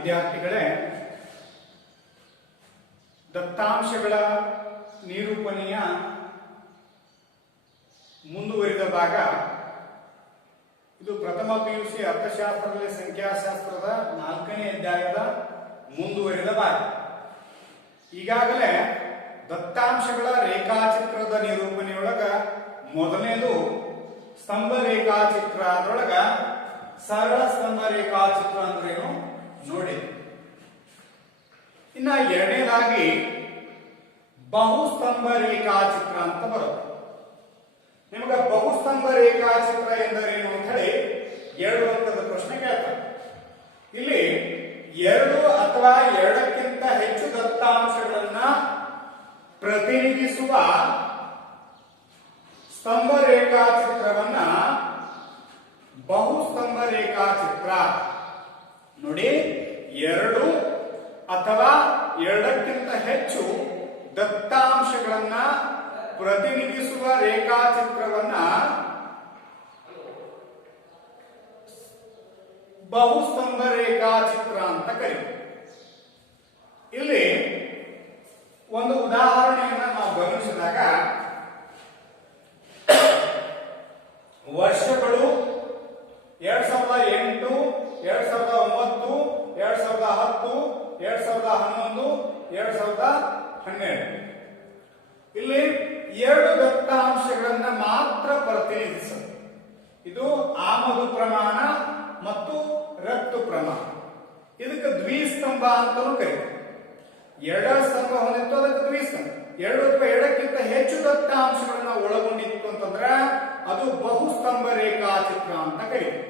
ವಿದ್ಯಾರ್ಥಿಗಳೇ, ದತ್ತಾಂಶಗಳ ನಿರೂಪಣೆಯ ಮುಂದುವರಿದ ಭಾಗ ಇದು. ಪ್ರಥಮ PUC ಅರ್ಥಶಾಸ್ತ್ರದಲ್ಲಿ ಸಂಖ್ಯಾಶಾಸ್ತ್ರದ 4ನೇ ಅಧ್ಯಾಯದ ಮುಂದುವರಿದ ಭಾಗ. ಈಗಾಗಲೇ ದತ್ತಾಂಶಗಳ ರೇಖಾಚಿತ್ರದ ನಿರೂಪಣೆಯೊಳಗ ಮೊದಲನೇದು ಸ್ತಂಭ ರೇಖಾಚಿತ್ರ, ಅದರೊಳಗ ಸರಳ ಸ್ತಂಭ ರೇಖಾಚಿತ್ರ ಅಂದ್ರೇನು ನೋಡಿ. ಇನ್ನ ಎರಡನೇದಾಗಿ ಬಹುಸ್ತಂಭ ರೇಖಾಚಿತ್ರ ಅಂತ ಬರುತ್ತೆ. ನಿಮಗೆ ಬಹುಸ್ತಂಭ ರೇಖಾಚಿತ್ರ ಎಂದರೇನು ಅಂತ ಹೇಳಿ 2 ಅಂಕದ ಪ್ರಶ್ನೆ ಕೇಳ್ತಾರೆ. ಇಲ್ಲಿ 2 ಅಥವಾ 2ಕ್ಕಿಂತ ಹೆಚ್ಚು ದತ್ತಾಂಶಗಳನ್ನ ಪ್ರತಿನಿಧಿಸುವ ಸ್ತಂಭ ರೇಖಾಚಿತ್ರವನ್ನ ಬಹುಸ್ತಂಭ ರೇಖಾಚಿತ್ರ. ನೋಡಿ, 2 ಅಥವಾ 2ಕ್ಕಿಂತ ಹೆಚ್ಚು ದತ್ತಾಂಶಗಳನ್ನ ಪ್ರತಿನಿಧಿಸುವ ರೇಖಾಚಿತ್ರವನ್ನ ಬಹುಸ್ತಂಭ ರೇಖಾಚಿತ್ರ ಅಂತ ಕರೀತೀವಿ. ಇಲ್ಲಿ ಒಂದು ಉದಾಹರಣೆಯನ್ನ ನಾವು ಗಮನಿಸಿದಾಗ, ವರ್ಷಗಳು 2008, 2009, 2010, 2011, 2012. ಇಲ್ಲಿ 2 ದತ್ತಾಂಶಗಳನ್ನ ಮಾತ್ರ ಪ್ರತಿನಿಧಿಸುತ್ತೆ. ಇದು ಆಮದು ಪ್ರಮಾಣ ಮತ್ತು ರಫ್ತು ಪ್ರಮಾಣ. ಇದಕ್ಕೆ ದ್ವಿಸ್ತಂಭ ಅಂತಲೂ ಕರೀತಾರೆ. 2 ಸ್ತಂಭ ಹೊಂದಿತ್ತು, ಅದಕ್ಕೆ ದ್ವಿಸ್ತಂಭ. 2 ಅಥವಾ 2ಕ್ಕಿಂತ ಹೆಚ್ಚು ದತ್ತಾಂಶಗಳನ್ನ ಒಳಗೊಂಡಿತ್ತು ಅಂತಂದ್ರೆ ಅದು ಬಹುಸ್ತಂಭ ರೇಖಾಚಿತ್ರ ಅಂತ ಕರೀತೀವಿ.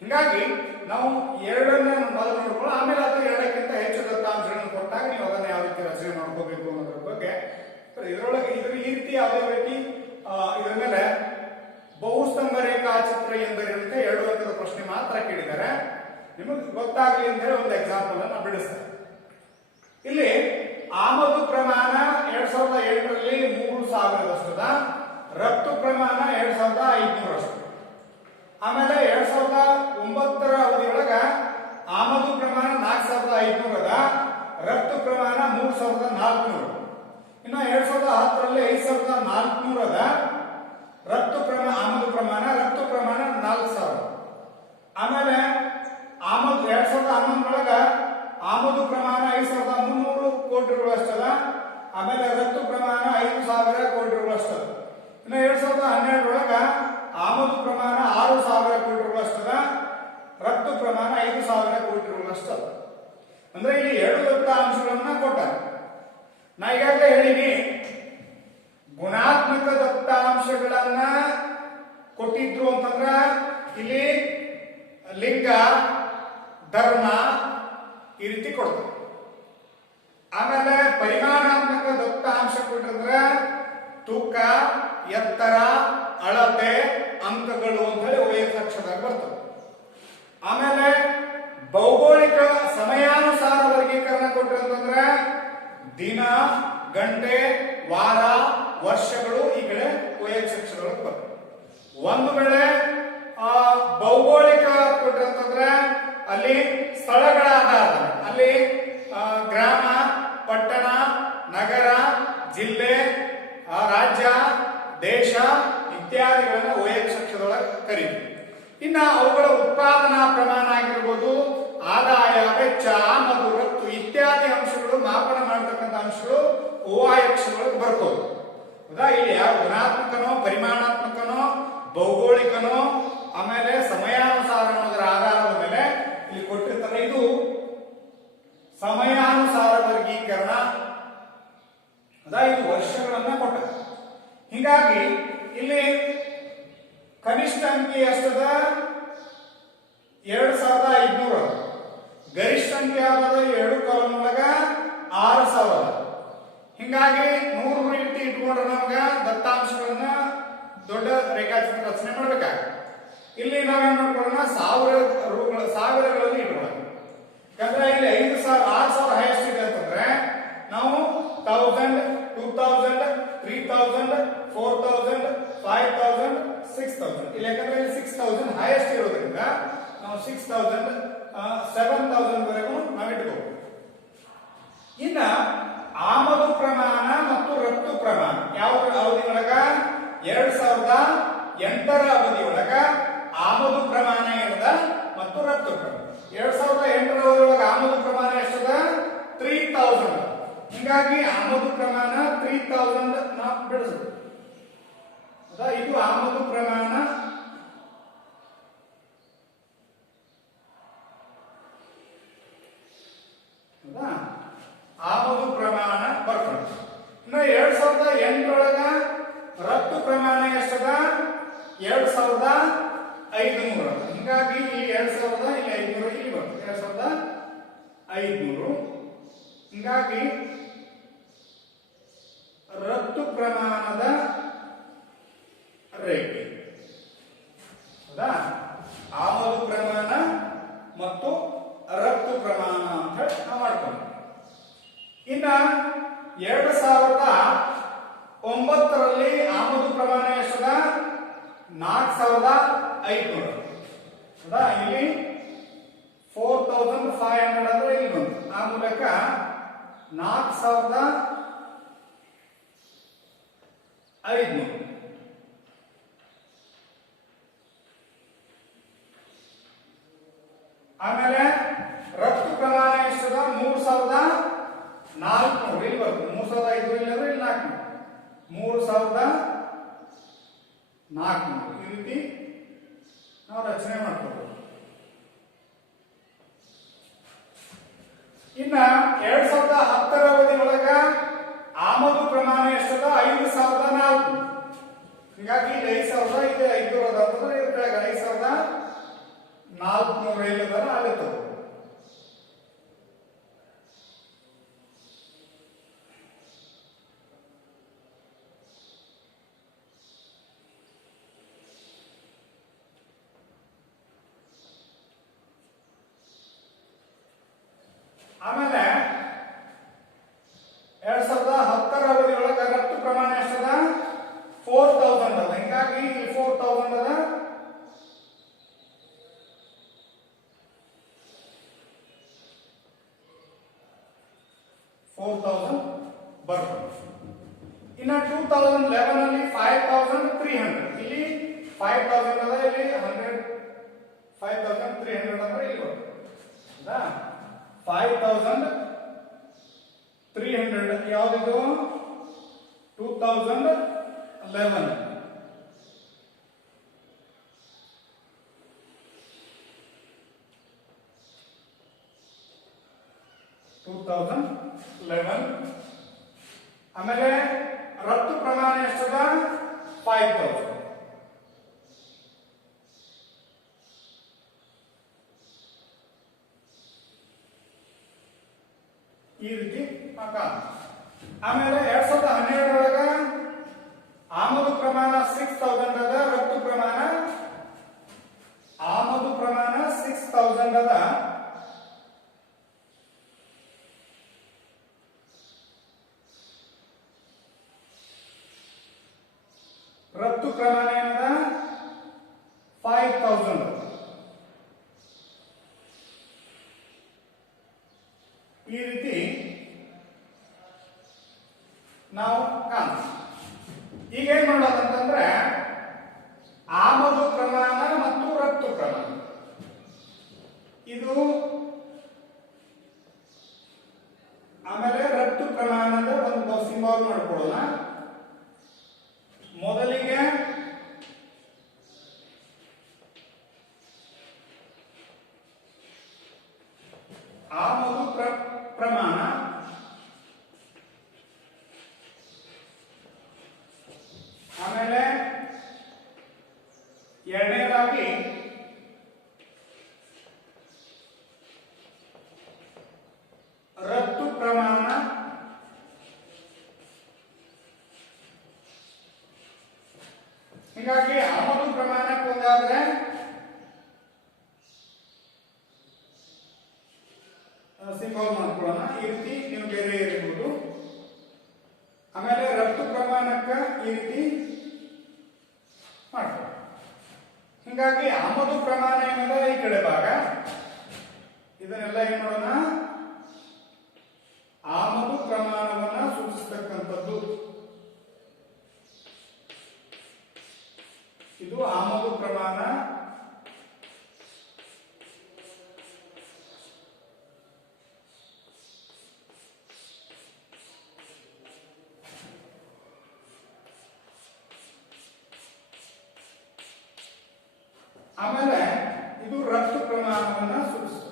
ಹಿಂಗಾಗಿ ನಾವು 2ಅನ್ನ ಮೊದಲು ನೋಡ್ಕೊಂಡು ಆಮೇಲೆ ಅದು 2ಕ್ಕಿಂತ ಹೆಚ್ಚು ದತ್ತಾಂಶಗಳನ್ನು ಕೊಟ್ಟಾಗ ನೀವು ಅದನ್ನ ಯಾವ ರೀತಿ ರಚನೆ ಮಾಡ್ಕೋಬೇಕು ಅನ್ನೋದ್ರ ಬಗ್ಗೆ ಇದರೊಳಗೆ ಈ ರೀತಿ ಯಾವುದೇ ರೀತಿ ಇದರ ಮೇಲೆ ಬಹುಸ್ತಂಭ ರೇಖಾಚಿತ್ರ ಎಂದರೇನಂತೆ 2 ಅಂಕದ ಪ್ರಶ್ನೆ ಮಾತ್ರ ಕೇಳಿದ್ದಾರೆ. ನಿಮಗೆ ಗೊತ್ತಾಗಲಿ ಅಂತ ಹೇಳಿ ಒಂದು ಎಕ್ಸಾಂಪಲ್ ಅನ್ನು ಬಿಡಿಸ್ತಾರೆ. ಇಲ್ಲಿ ಆಮದು ಪ್ರಮಾಣ 2007ರಲ್ಲಿ 3000ರಷ್ಟದ, ರಫ್ತು ಪ್ರಮಾಣ 2500ರಷ್ಟು. ಆಮೇಲೆ 2009ರ ಅವಧಿಯೊಳಗ ಆಮದು ಪ್ರಮಾಣ 4500 ಅದ, ರಫ್ತು ಪ್ರಮಾಣ 3400. ಇನ್ನು 2010ರಲ್ಲಿ 5400 ಅದ, ರಫ್ತು ಪ್ರಮಾಣ ಆಮದು ಪ್ರಮಾಣ 4000. ಆಮೇಲೆ ಆಮದು 2011ರೊಳಗ ಆಮದು ಪ್ರಮಾಣ 5300 ಕೋಟಿ ರೂಪಾಯಿಗಳಷ್ಟದ, ಆಮೇಲೆ ರಫ್ತು ಪ್ರಮಾಣ 5000 ಕೋಟಿ ರೂಪಾಯಿಗಳಷ್ಟದ. ಇನ್ನು 2012ರೊಳಗ ಆಮದು ಪ್ರಮಾಣ 6000 ಕೋಟಿ ರೂಪಾಯಿಗಳಷ್ಟದ, ರಫ್ತು ಪ್ರಮಾಣ 5000 ಕೋಟಿ ರೂಪಾಯಿಗಳಷ್ಟದ. ಅಂದ್ರೆ ಇಲ್ಲಿ 2 ದತ್ತಾಂಶಗಳನ್ನ ಕೊಟ್ಟಾರೆ. ನಾ ಈಗಾಗಲೇ ಹೇಳಿನಿ, ಗುಣಾತ್ಮಕ ದತ್ತಾಂಶಗಳನ್ನ ಕೊಟ್ಟಿದ್ರು ಅಂತಂದ್ರ ಇಲ್ಲಿ ಲಿಂಗ, ಧರ್ಮ ಈ ರೀತಿ ಕೊಡ್ತಾರೆ. ಆಮೇಲೆ ಪರಿಮಾಣಾತ್ಮಕ ದತ್ತಾಂಶ ಕೊಟ್ಟಿದ್ರೆ ತೂಕ, ಎತ್ತರ, ಅಳತೆ, ಅಂಕಗಳು ಅಂತ ಹೇಳಿ ವೈಯಕ್ತಿಕ ಅಕ್ಷರದಾಗ ಬರ್ತದೆ. ಆಮೇಲೆ ಭೌಗೋಳಿಕ ಸಮಯಾನುಸಾರ ವರ್ಗೀಕರಣ ಕೊಟ್ಟಿರ್ತಂದ್ರೆ ದಿನ, ಗಂಟೆ, ವಾರ, ವರ್ಷಗಳು ಈ ಕಡೆ ವೈಯಕ್ತಿಕ ಅಕ್ಷರಗಳಿಗೆ ಬರ್ತದೆ. ಒಂದು ವೇಳೆ ಭೌಗೋಳಿಕ ಕೊಟ್ಟಿರ್ತಂದ್ರೆ ಅಲ್ಲಿ ಸ್ಥಳಗಳ ಆಧಾರದ ಅಲ್ಲಿ ಗ್ರಾಮ, ಪಟ್ಟಣ, ನಗರ, ಜಿಲ್ಲೆ, ರಾಜ್ಯ, ದೇಶ ಇತ್ಯಾದಿಗಳನ್ನ ವೈಯಕ್ತಿಕ ಅಕ್ಷರದೊಳಗೆ ಕರೀತೀವಿ. ಇನ್ನ ಅವುಗಳ ಉತ್ಪಾದನಾ ಪ್ರಮಾಣ ಆಗಿರ್ಬೋದು, ಆದಾಯ, ವೆಚ್ಚ, ಆಮದು, ರಫ್ತು ಇತ್ಯಾದಿ ಅಂಶಗಳು ಮಾಪನ ಮಾಡತಕ್ಕಂಥ ಅಂಶಗಳು ಅಕ್ಷರಗಳಿಗೆ ಬರ್ತವೆ. ಹೌದಾ? ಇಲ್ಲಿ ಯಾವ ಗುಣಾತ್ಮಕನೋ, ಪರಿಮಾಣಾತ್ಮಕನೋ, ಭೌಗೋಳಿಕನೋ, ಆಮೇಲೆ ಸಮಯಾನುಸಾರ ಅನ್ನೋದರ ಆಧಾರದ ಮೇಲೆ ಇಲ್ಲಿ ಕೊಟ್ಟಿರ್ತಾರೆ. ಇದು ಸಮಯಾನುಸಾರ ವರ್ಗೀಕರಣ. ಇದು ವರ್ಷಗಳನ್ನ ಕೊಟ್ಟ. ಹೀಗಾಗಿ ಇಲ್ಲಿ ಕನಿಷ್ಠ ಅಂಕಿ ಎಷ್ಟದ? 2500. ಗರಿಷ್ಠ ಅಂಕಿ ಯಾವ್ದು? 2 ಕಾಲಮ್ ಒಳಗ 6000. ಹಿಂಗಾಗಿ 100 ರೀತಿ ಇಟ್ಕೊಂಡ್ರೆ ನಮಗ ದತ್ತಾಂಶಗಳನ್ನ ದೊಡ್ಡ ರೇಖಾಚಿತ್ರ ರಚನೆ ಮಾಡ್ಬೇಕಾಗುತ್ತೆ. ಇಲ್ಲಿ ನಾವೇನ್ ಮಾಡ್ಕೊಳ್ಳೋಣ, ಸಾವಿರಗಳಲ್ಲಿ ಇಟ್ಕೊಳ್ಳೋಣ. ಯಾಕಂದ್ರೆ ಇಲ್ಲಿ 5000, 6000 ಹೈಯೆಸ್ಟ್ ಇದೆ ಅಂತಂದ್ರೆ ನಾವು 1000, 2000, 3000, 4000, 5000, 6000 ಇಲ್ಲಿ ಯಾಕಂದ್ರೆ 6000 ಹೈಯೆಸ್ಟ್ ಇರೋದ್ರಿಂದ ನಾವು 6000 7000 ವರೆಗೂ ನಾವು ಇಟ್ಕೋಬಹುದು. ಇನ್ನ ಆಮದು ಪ್ರಮಾಣ ಮತ್ತು ರಫ್ತು ಪ್ರಮಾಣ ಯಾವ ಅವಧಿಯೊಳಗ 2008ರ ಅವಧಿಯೊಳಗ ಆಮದು ಪ್ರಮಾಣ ಏನದ ಮತ್ತು ರಫ್ತು ಪ್ರಮಾಣ. 2008ರ ಅವಧಿಯೊಳಗ ಆಮದು ಪ್ರಮಾಣ ಎಷ್ಟದ 3000. ಹೀಗಾಗಿ ಆಮದು ಪ್ರಮಾಣ 3000 ನಾವು ಬಿಡಿಸಬೇಕು. ಇದು ಆಮದು ಪ್ರಮಾಣ ಆಮದು ಪ್ರಮಾಣ ಬರ್ತದೆ. ಇನ್ನು 2008ರೊಳಗ ರಫ್ತು ಪ್ರಮಾಣ ಎಷ್ಟದ 2500. ಹೀಗಾಗಿ ಇಲ್ಲಿ 2000 ಇಲ್ಲಿ 500 ಇಲ್ಲಿ ಬರ್ತದೆ 2500. ಹೀಗಾಗಿ ರಫ್ತು ಪ್ರಮಾಣದ ರೇಟ್ ಹೌದಾ, ಆಮದು ಪ್ರಮಾಣ ಮತ್ತು ರಫ್ತು ಪ್ರಮಾಣ ಅಂತ ಹೇಳಿ ನಾವು ಮಾಡ್ಕೊಂಡು. ಇನ್ನ 2009ರಲ್ಲಿ ಆಮದು ಪ್ರಮಾಣ ಎಷ್ಟದ 4500. ಹೌದಾ, ಇಲ್ಲಿ 4500 ಅಂದ್ರೆ ಇಲ್ಲಿ ಬಂತು. ಆ ಮೂಲಕ 4500. ಆಮೇಲೆ ರಫ್ತು ಪ್ರಮಾಣ ಎಷ್ಟದ 3400 ಇಲ್ಲಿ ಬರ್ತದೆ. 3500 ಇಲ್ಲ ಅಂದ್ರೆ ಇಲ್ಲಿ 400. 3400 ಈ ರೀತಿ ನಾವು ರಚನೆ ಮಾಡ್ಕೋಬಹುದು. ಇನ್ನ 2010ರ ಅವಧಿಯೊಳಗ ಆಮದು ಪ್ರಮಾಣ ಎಷ್ಟದ 5004. ಹೀಗಾಗಿ 5000 ಇದೆ 500 ಅಂತಂದ್ರೆ ಇದ್ರ ಕೆಳಗೆ 5400 ಇಲ್ಲದರ ಅಲ್ಲಿ ತಗೋ. ಆಮೇಲೆ 2010ರ ಅವಧಿಯೊಳಗ ರಫ್ತು ಪ್ರಮಾಣ ಎಷ್ಟದ 4000 ಅದ. ಹೀಗಾಗಿ ಇಲ್ಲಿ 4000 ಅದ. ಬರ್ತದೆ. ಇನ್ನ 2011 ಅಲ್ಲಿ 5300 ಇಲ್ಲಿ 5000 ಅದ. ಇಲ್ಲಿ 5300 ಅಂದ್ರೆ ಇಲ್ಲಿ ಬರ್ತದೆ. 5300 ಯಾವ್ದಿದು 2011. ಆಮೇಲೆ ರಫ್ತು ಪ್ರಮಾಣ ಎಷ್ಟದ 5000. ಈ ರೀತಿ ಆಮೇಲೆ 2012ರೊಳಗ ಆಮದು ಪ್ರಮಾಣ 6000 ಅದ. ರಫ್ತು ಪ್ರಮಾಣ ಆಮದು ಪ್ರಮಾಣ 6000 ಅದ. ರಫ್ತು ಪ್ರಮಾಣ ಏನದ 5000. ಈ ರೀತಿ ನಾವು ಕಾಣ್ತೀವಿ. ಈಗ ಏನ್ ಮಾಡೋದಂತಂದ್ರೆ ಆಮದು ಪ್ರಮಾಣ ಮತ್ತು ರಫ್ತು ಪ್ರಮಾಣ ಇದು, ಆಮೇಲೆ ರಫ್ತು ಪ್ರಮಾಣದ ಒಂದು ಸಿಂಬಲ್ ಮಾಡ್ಕೊಳ್ಳೋಣ. ಮೊದಲಿಗೆ ಆಮದು ಪ್ರಮಾಣ, ಆಮೇಲೆ ಎರಡನೇದಾಗಿ ರಫ್ತು ಪ್ರಮಾಣ, ಹೀಗಾಗಿ ಆಮದು ಪ್ರಮಾಣಕ್ಕೆ ಒಂದಾದ್ರೆ ಸಿಂಬಲ್ ಮಾಡ್ಕೊಳ್ಳೋಣ. ಈ ರೀತಿ ನೀವು ಬೇರೆ ಇರಬಹುದು. ಆಮೇಲೆ ರಫ್ತು ಪ್ರಮಾಣಕ್ಕ ಈ ರೀತಿ ಮಾಡ್ಕೊಳ್ಳಿ. ಹೀಗಾಗಿ ಆಮದು ಪ್ರಮಾಣ ಏನದ ಈ ಕಡೆ ಭಾಗ, ಇದನ್ನೆಲ್ಲ ಏನ್ ಮಾಡೋಣ, ಆಮದು ಪ್ರಮಾಣವನ್ನ ಸೂಚಿಸ್ತಕ್ಕಂಥದ್ದು. ಇದು ಆಮದು ಪ್ರಮಾಣ. ಆಮೇಲೆ ಇದು ರಫ್ತು ಪ್ರಮಾಣವನ್ನ ಸೂಚಿಸುತ್ತದೆ.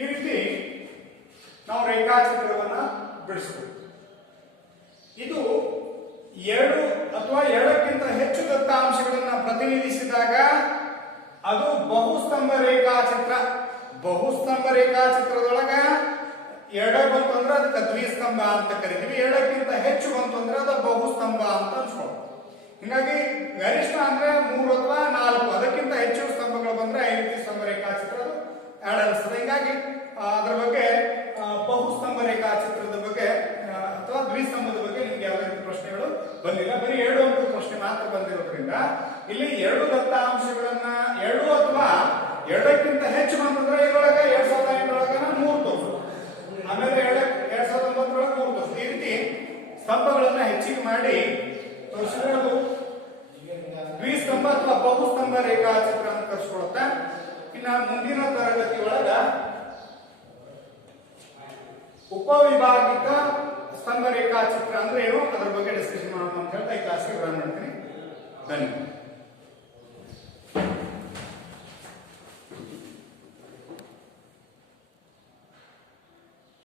ಈ ರೀತಿ ನಾವು ರೇಖಾಚಿತ್ರವನ್ನ ಬಿಡಿಸಬಹುದು. ಇದು 2 ಅಥವಾ 2ಕ್ಕಿಂತ ಹೆಚ್ಚು ದತ್ತಾಂಶಗಳನ್ನ ಪ್ರತಿನಿಧಿಸಿದಾಗ ಅದು ಬಹುಸ್ತಂಭ ರೇಖಾಚಿತ್ರ. ಬಹುಸ್ತಂಭ ರೇಖಾಚಿತ್ರದೊಳಗ 2 ಬಂತು ಅಂದ್ರೆ ಅದಕ್ಕೆ ದ್ವಿಸ್ತಂಭ ಅಂತ ಕರಿತೀವಿ. 2ಕ್ಕಿಂತ ಹೆಚ್ಚು ಬಂತು ಅಂದ್ರೆ ಅದು ಬಹುಸ್ತಂಭ ಅಂತ ಅನ್ಸ್ಕೊಳ್ಳೋದು. ಹೀಗಾಗಿ ಗರಿಷ್ಠ ಅಂದ್ರೆ 3 ಅಥವಾ 4, ಅದಕ್ಕಿಂತ ಹೆಚ್ಚು ಸ್ತಂಭಗಳು ಬಂದ್ರೆ 5 ಸ್ತಂಭ ರೇಖಾಚಿತ್ರ ಅನಿಸ್ತದೆ. ಹೀಗಾಗಿ ಅದರ ಬಗ್ಗೆ ಬಹುಸ್ತಂಭ ರೇಖಾಚಿತ್ರದ ಬಗ್ಗೆ ಅಥವಾ ದ್ವಿಸ್ತಂಭದ ಬಗ್ಗೆ ನಿಮ್ಗೆ ಯಾವುದೇ ರೀತಿ ಪ್ರಶ್ನೆಗಳು ಬಂದಿಲ್ಲ. ಬರೀ 2 ಅಂಕ ಪ್ರಶ್ನೆ ಮಾತ್ರ ಬಂದಿರೋದ್ರಿಂದ ಇಲ್ಲಿ 2 ದತ್ತಾಂಶಗಳನ್ನ 2 ಅಥವಾ 2ಕ್ಕಿಂತ ಹೆಚ್ಚು ಬಂತಂದ್ರೆ ಇದರೊಳಗೆ 2008 3 ತೋರಿಸು, ಆಮೇಲೆ 2009 3 ತೋರಿಸು. ಈ ರೀತಿ ಸ್ತಂಭಗಳನ್ನ ಹೆಚ್ಚಿಗೆ ಮಾಡಿ ತೋರಿಸಿದ್ರೆ ಅದು ದ್ವಿಸ್ತಂಭ ಅಥವಾ ಬಹುಸ್ತಂಭ ರೇಖಾಚಿತ್ರ ಅಂತ ಕರ್ಸ್ಕೊಳುತ್ತೆ. ಇನ್ನ ಮುಂದಿನ ತರಗತಿ ಒಳಗ ಉಪವಿಭಾಗಿಕ ಸ್ತಂಭ ರೇಖಾಚಿತ್ರ ಅಂದ್ರೆ ಏನು ಅದರ ಬಗ್ಗೆ ಡಿಸ್ಕಷನ್ ಮಾಡೋಣ ಅಂತ ಹೇಳ್ತಾ ಈ ಕ್ಲಾಸ್ಗೆ ಪ್ರಾರಂಭ ಮಾಡ್ತೀನಿ. ಧನ್ಯವಾದ.